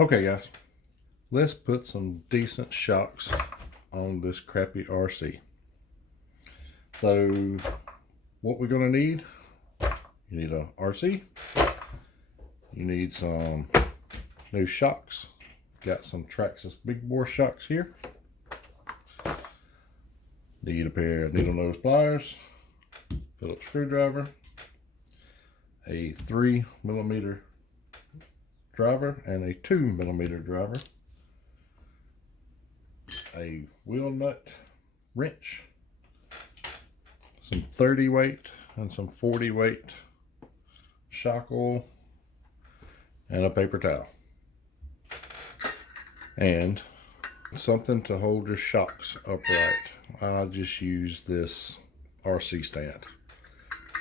Okay guys, let's put some decent shocks on this crappy RC. So what we're gonna need, you need a RC, you need some new shocks. Got some Traxxas Big Bore Shocks here. Need a pair of needle nose pliers, Phillips screwdriver, a 3mm driver and a 2mm driver, a wheel nut wrench, some 30 weight and some 40 weight shock oil, and a paper towel, and something to hold your shocks upright. I just use this RC stand.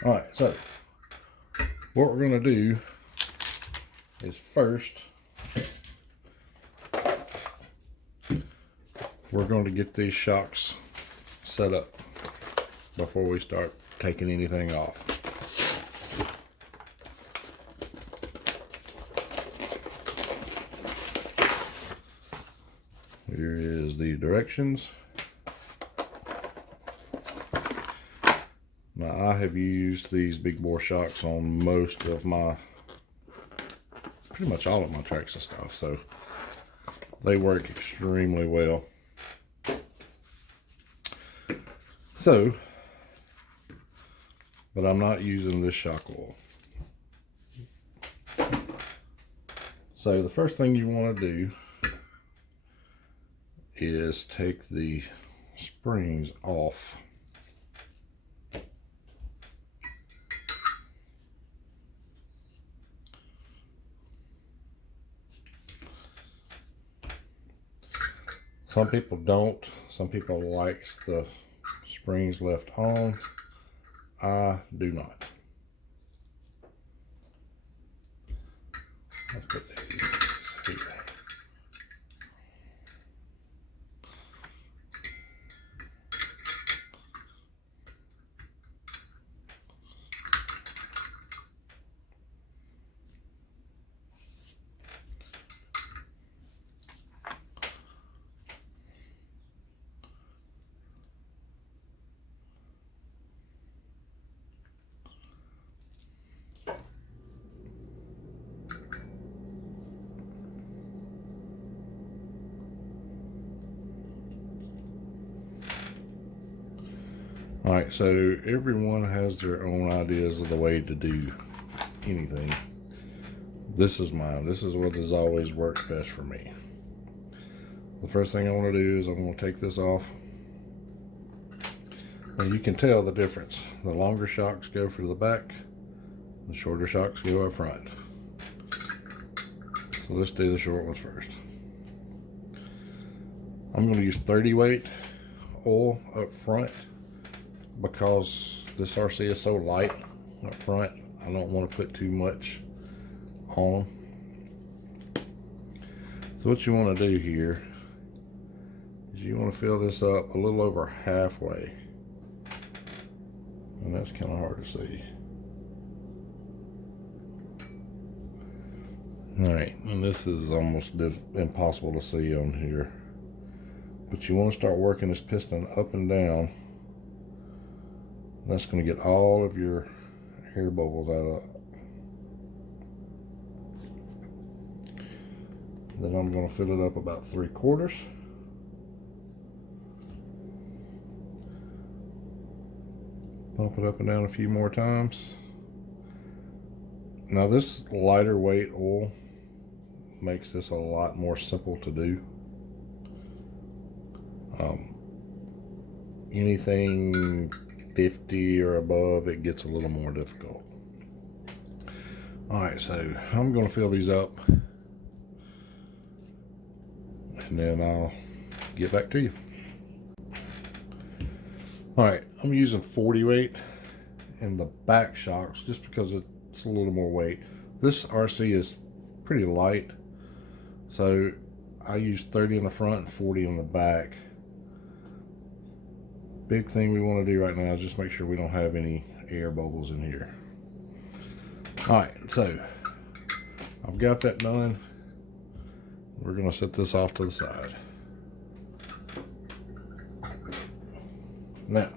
Alright, so what we're going to do is first we're going to get these shocks set up before we start taking anything off. Here is the directions. Now I have used these Big Bore shocks on most of my, pretty much all of my Traxxas stuff, so they work extremely well. So, but I'm not using this shock oil. So the first thing you want to do is take the springs off. Some people don't. Some people like the springs left on. I do not. Let's put these here. Alright, so everyone has their own ideas of the way to do anything. This is mine. This is what has always worked best for me. The first thing I want to do is I'm going to take this off. Now you can tell the difference. The longer shocks go for the back, the shorter shocks go up front. So let's do the short ones first. I'm going to use 30 weight oil up front because this RC is so light up front. I don't want to put too much on. So what you want to do here is you want to fill this up a little over halfway, and that's kind of hard to see. Alright, and this is almost impossible to see on here, but you want to start working this piston up and down. That's going to get all of your air bubbles out of it. Then I'm going to fill it up about 3/4. Pump it up and down a few more times. Now this lighter weight oil makes this a lot more simple to do. Anything 50 or above, it gets a little more difficult. Alright, so I'm going to fill these up and then I'll get back to you. Alright, I'm using 40 weight in the back shocks just because it's a little more weight. This RC is pretty light, so I use 30 in the front and 40 in the back. Big thing we want to do right now is just make sure we don't have any air bubbles in here. Alright, so I've got that done. We're going to set this off to the side. Now,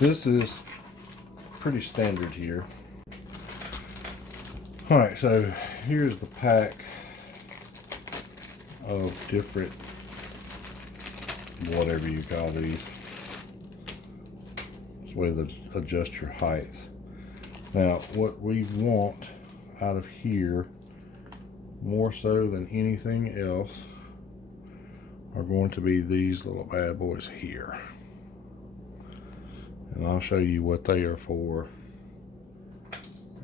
this is pretty standard here. Alright, so here's the pack of different, whatever you call these. It's a way to adjust your height. Now, what we want out of here, more so than anything else, are going to be these little bad boys here. And I'll show you what they are for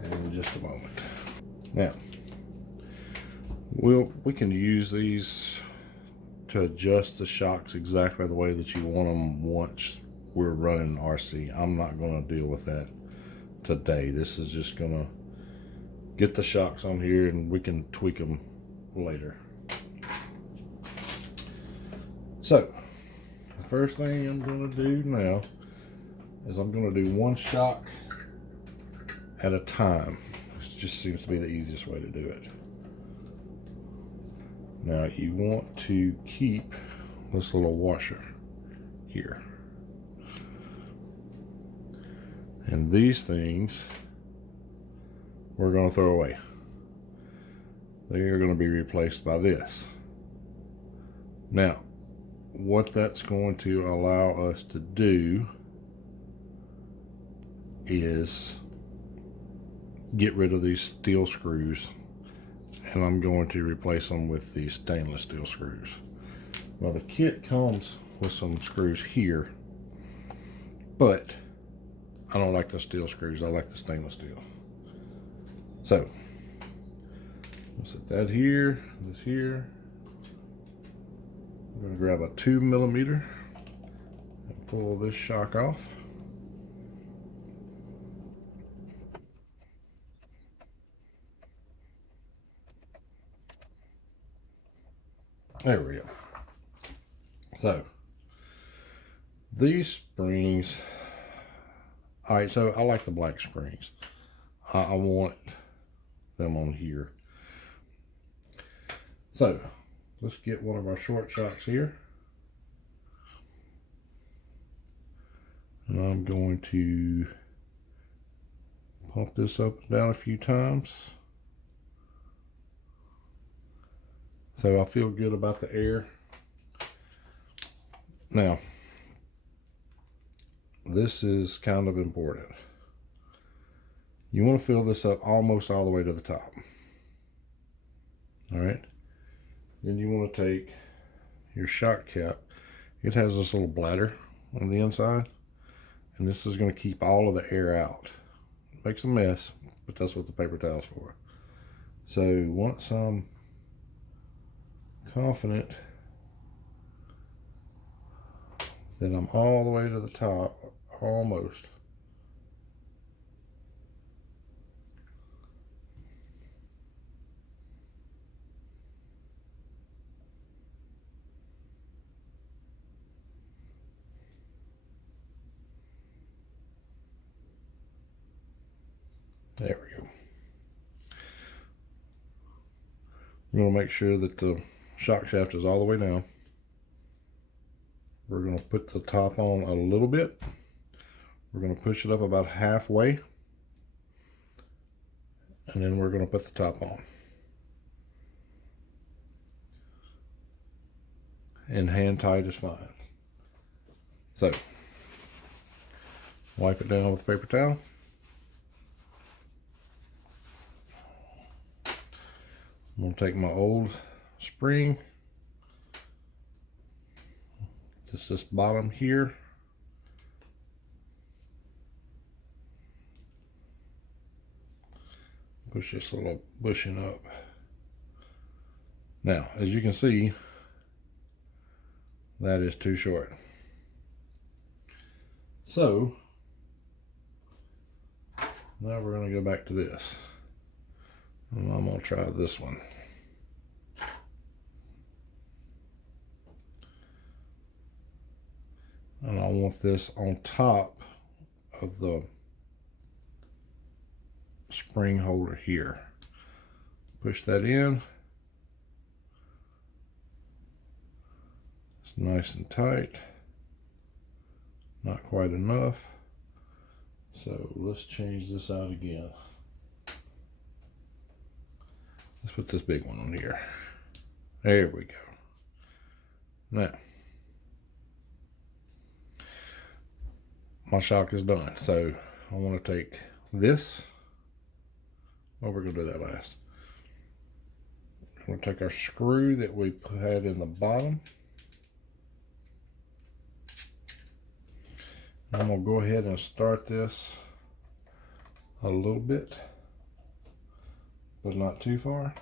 in just a moment. Now, we can use these to adjust the shocks exactly the way that you want them once we're running RC. I'm not going to deal with that today. This is just going to get the shocks on here and we can tweak them later. So, the first thing I'm going to do now is I'm going to do one shock at a time. It just seems to be the easiest way to do it. Now you want to keep this little washer here. And these things we're going to throw away. They are going to be replaced by this. Now, what that's going to allow us to do is get rid of these steel screws, and I'm going to replace them with these stainless steel screws. Well, the kit comes with some screws here, but I don't like the steel screws. I like the stainless steel. So we'll set that here, this here. I'm going to grab a 2mm and pull this shock off. There we go. So these springs, all right, so I like the black springs. I want them on here. So let's get one of our short shocks here. And I'm going to pump this up and down a few times. So I feel good about the air. Now, this is kind of important. You want to fill this up almost all the way to the top. All right. Then you want to take your shock cap. It has this little bladder on the inside, and this is going to keep all of the air out. It makes a mess, but that's what the paper towel's for. So once I'm confident that I'm all the way to the top, almost, there we go. I'm going to make sure that the shock shaft is all the way down. We're going to put the top on a little bit. We're going to push it up about halfway, and then we're going to put the top on. And hand tight is fine. So, wipe it down with a paper towel. I'm going to take my old spring, just this bottom here, push this little bushing up. Now, as you can see, that is too short. So now we're going to go back to this, and I'm going to try this one. And I want this on top of the spring holder here. Push that in. It's nice and tight. Not quite enough. So let's change this out again. Let's put this big one on here. There we go. Now, my shock is done. So I want to take this. Well, we're going to do that last. We're going to take our screw that we had in the bottom. I'm going to go ahead and start this a little bit, but not too far.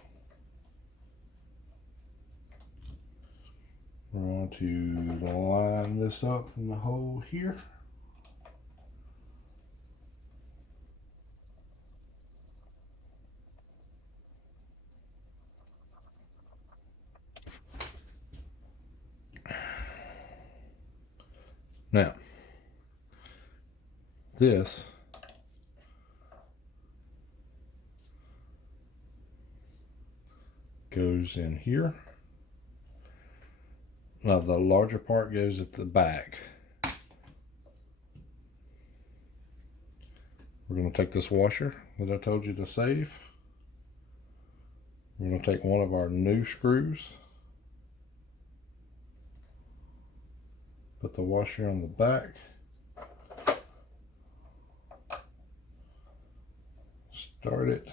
We're going to line this up in the hole here. Now, this goes in here. Now the larger part goes at the back. We're going to take this washer that I told you to save. We're going to take one of our new screws. Put the washer on the back. Start it.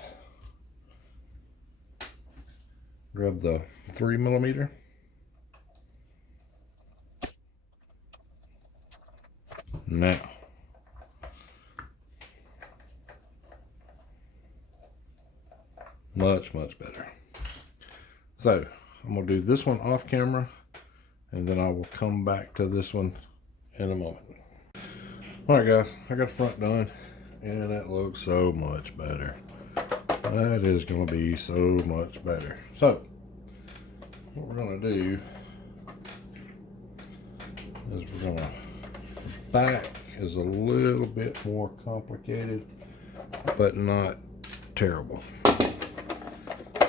Grab the 3mm. Now, much better. So I'm gonna do this one off camera, and then I will come back to this one in a moment. All right, guys, I got the front done, and that looks so much better. That is gonna be so much better. So what we're gonna do is we're gonna, back is a little bit more complicated, but not terrible.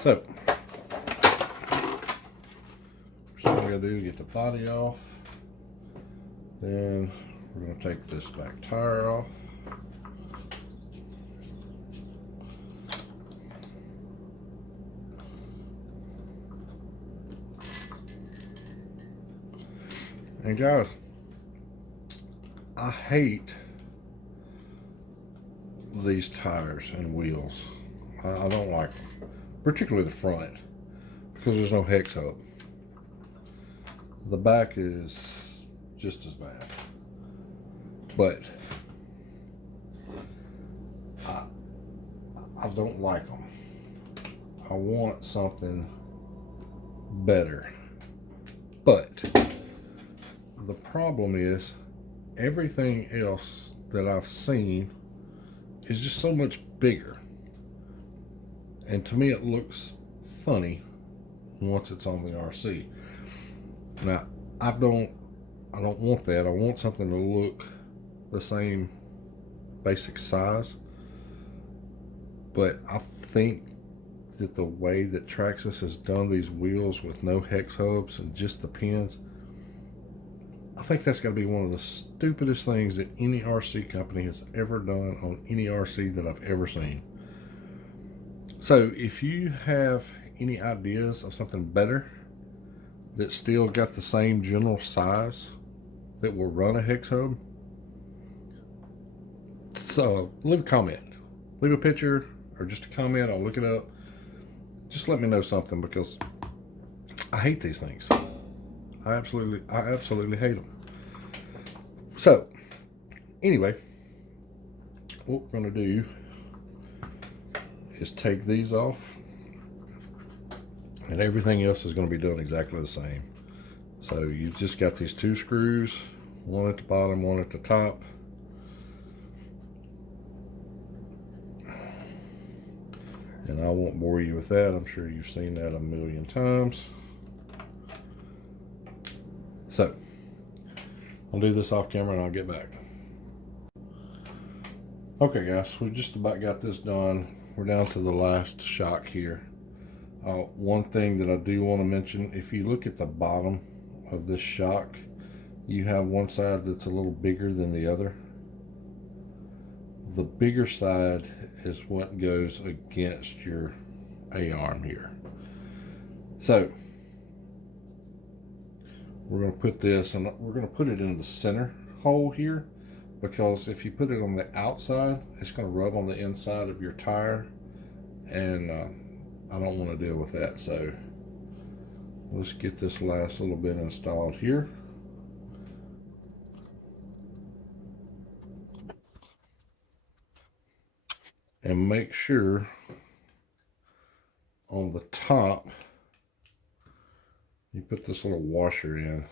So first thing we gotta do is get the body off. Then we're gonna take this back tire off. And guys, I hate these tires and wheels. I don't like them, particularly the front, because there's no hex hub. The back is just as bad, but I don't like them. I want something better, but the problem is everything else that I've seen is just so much bigger, and to me it looks funny once it's on the RC. Now I don't want that. I want something to look the same basic size, but I think that the way that Traxxas has done these wheels with no hex hubs and just the pins, I think that's got to be one of the stupidest things that any RC company has ever done on any RC that I've ever seen. So if you have any ideas of something better that still got the same general size that will run a hex hub, so leave a comment, leave a picture, or just a comment. I'll look it up. Just let me know something, because I hate these things. I absolutely hate them. So anyway, what we're going to do is take these off, and everything else is going to be done exactly the same. So you've just got these two screws, one at the bottom, one at the top. And I won't bore you with that. I'm sure you've seen that a million times. So I'll do this off camera and I'll get back. Okay guys, we just about got this done. We're down to the last shock here. One thing that I do want to mention, if you look at the bottom of this shock, you have one side that's a little bigger than the other. The bigger side is what goes against your A-arm here. So we're going to put this, and we're going to put it in the center hole here, because if you put it on the outside, it's going to rub on the inside of your tire, and I don't want to deal with that. So let's get this last little bit installed here. And make sure on the top you put this little washer in.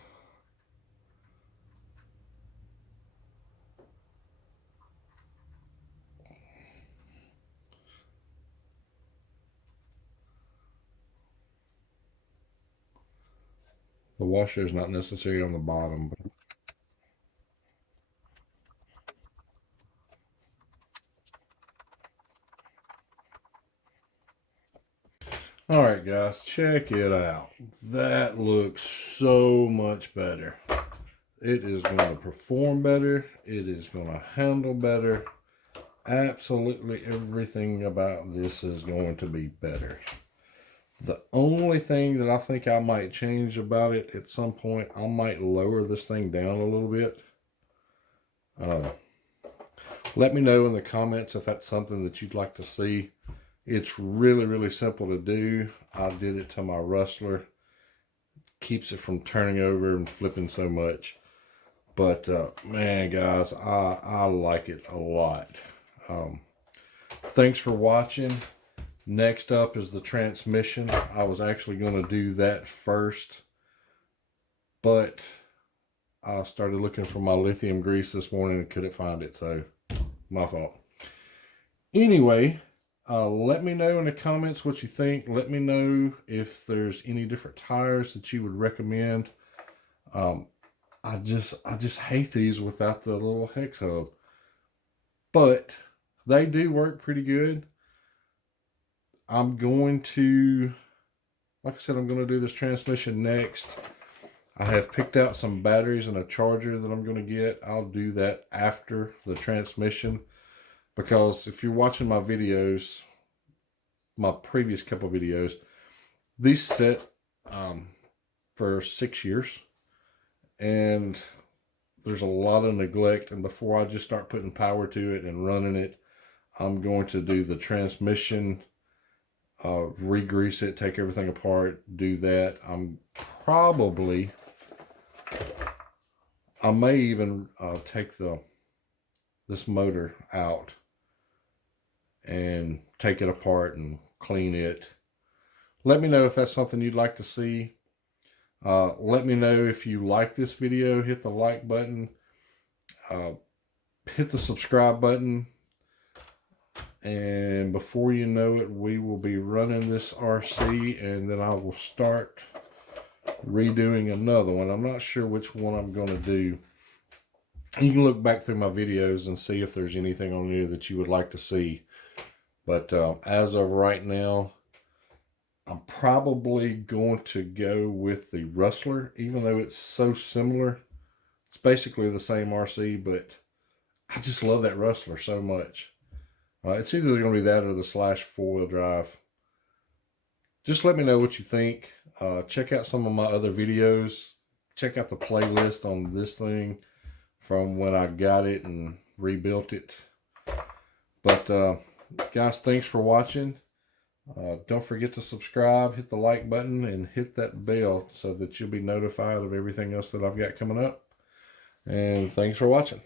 The washer is not necessary on the bottom. All right, guys, check it out. That looks so much better. It is going to perform better. It is going to handle better. Absolutely everything about this is going to be better. The only thing that I think I might change about it at some point, I might lower this thing down a little bit. Let me know in the comments if that's something that you'd like to see. It's really, really simple to do. I did it to my rustler. Keeps it from turning over and flipping so much. But man, guys, I like it a lot. Thanks for watching. Next up is the transmission. I was actually going to do that first, but I started looking for my lithium grease this morning and couldn't find it, so my fault. Anyway, let me know in the comments what you think. Let me know if there's any different tires that you would recommend. I just hate these without the little hex hub, but they do work pretty good. I'm going to, like I said, I'm going to do this transmission next. I have picked out some batteries and a charger that I'm going to get. I'll do that after the transmission, because if you're watching my videos, my previous couple videos, these set for 6 years, and there's a lot of neglect. And before I just start putting power to it and running it, I'm going to do the transmission, re-grease it, take everything apart, do that. I may even take this motor out and take it apart and clean it. Let me know if that's something you'd like to see. Let me know if you like this video. Hit the like button, hit the subscribe button, and before you know it, we will be running this RC, and then I will start redoing another one. I'm not sure which one I'm going to do. You can look back through my videos and see if there's anything on here that you would like to see. But as of right now, I'm probably going to go with the Rustler, even though it's so similar. It's basically the same RC, but I just love that Rustler so much. It's either going to be that or the Slash 4-wheel drive. Just let me know what you think. Check out some of my other videos. Check out the playlist on this thing from when I got it and rebuilt it. But guys, thanks for watching. Don't forget to subscribe, hit the like button, and hit that bell so that you'll be notified of everything else that I've got coming up. And thanks for watching.